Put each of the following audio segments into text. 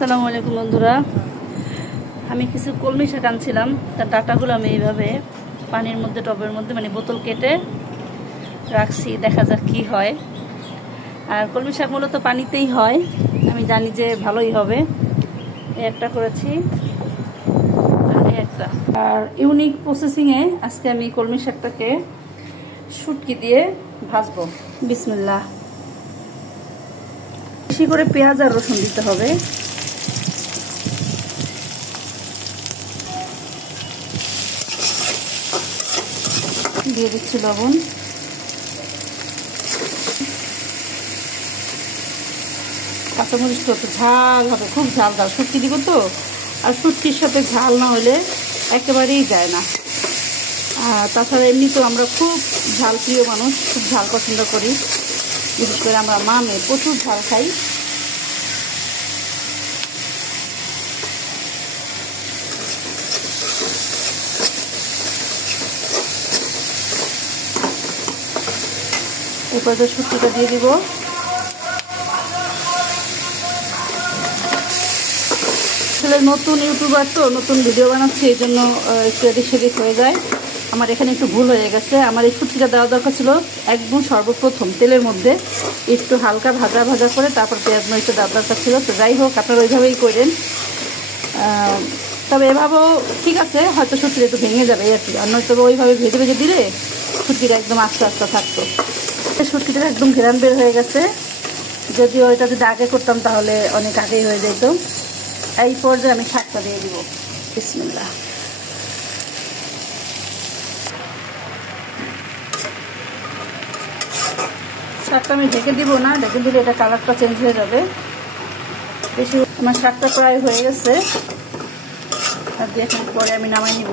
আসসালামু আলাইকুম বন্ধুরা, আমি কিছু কলমি শাক আনছিলাম। তার ডাটাগুলো আমি এইভাবে পানির মধ্যে টবের মধ্যে মানে বোতল কেটে রাখছি, দেখা যাক কি হয়। আর কলমি শাক মূলত পানিতেই হয়, আমি জানি যে ভালোই হবে। এই একটা করেছি আর একটা। আর ইউনিক প্রসেসিংয়ে আজকে আমি কলমি শাকটাকে শুটকি দিয়ে ভাজবো। বিসমিল্লাহ। বেশি করে পেঁয়াজ আর রসুন দিতে হবে। দিয়ে দিচ্ছি লবণ। কাঁচামরিচ তো ঝাল হবে, খুব ঝাল ঝাল শুটকি দিব তো, আর শুটকির সাথে ঝাল না হলে একেবারেই যায় না। তাছাড়া এমনি তো আমরা খুব ঝাল প্রিয় মানুষ, খুব ঝাল পছন্দ করি। বিশেষ করে আমরা মা মেয়ে প্রচুর ঝাল খাই। এরপর যে শুটকিটা দিয়ে দিব। আসলে নতুন ইউটিউবার তো, নতুন ভিডিও বানাচ্ছি, এই জন্য একটু এদিক সেদিক হয়ে যায়। আমার এখানে একটু ভুল হয়ে গেছে। আমার এই শুটকিটা দেওয়া দরকার ছিল একদম সর্বপ্রথম তেলের মধ্যে একটু হালকা ভাজা ভাজা করে, তারপর পেঁয়াজ মরিচটা দেওয়ার দরকার ছিল। তো যাই হোক, আপনারা ওইভাবেই করেন। তবে এভাবেও ঠিক আছে, হয়তো শুটকিটা একটু ভেঙে যাবে আর কি। আর নয়তো ওইভাবে ভেজে ভেজে দিলে শুটকিটা একদম আস্তে আস্তে থাকতো। শুটকিটা একদম ঘেরান বের হয়ে গেছে। যদিও এটা যদি আগে করতাম তাহলে অনেক আগেই হয়ে যেত। এই পর্যায়ে আমি শাকটা দিয়ে দিব। বিসমিল্লাহ। শাকটা আমি ঢেকে দিব না, ঢেকে দিলে এটা কালারটা চেঞ্জ হয়ে যাবে। বেশি আমার শাকটা প্রায় হয়ে গেছে, আর দিয়ে এখন পরে আমি নামাই নিব,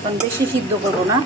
কারণ বেশি সিদ্ধ করবো না।